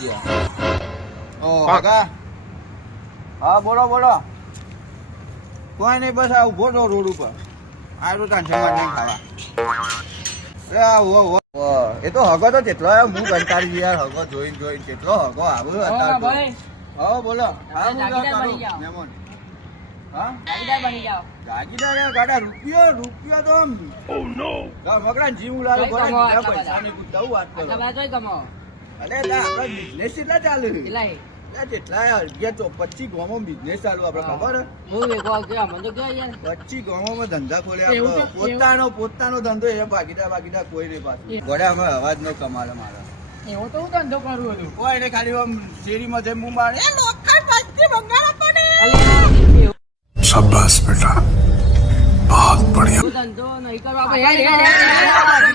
ગયા ઓ કાકા હા બોલો બોલો કોઈ નહીં બસ આ ઉભો તો રોડ ઉપર આટલું ટેન્શન નહીં ખાવા એ તો હગો તો કેટલો હું કંટાળી ગયો યાર હગો જોઈને કેટલો હગો આવ્યો અત્યારે હા બોલો હા મહેમાન હા જાગીદાર ગાડા રૂપિયો તો મગડા જીવ ઉડાડો પૈસા ની દઉં વાત કરો અરે આપડે બિઝનેસ કેટલા ચાલે કેટલા 25 ગામમાં બિઝનેસ ચાલુ આપડે ખબર 25 ગામમાં ધંધા ખોલ્યા પોતાનો ધંધો એ ભાગીદાર કોઈ નહીં પાછું ગોળે અમે અવાજ નો કમાલે મારા એવો તો હું ધંધો કરું હતું કોઈ ને ખાલી આમ શેરીમાં જઈ મું મારે शाबाश बेटा बहुत बढ़िया ધંધો નહીં કરવા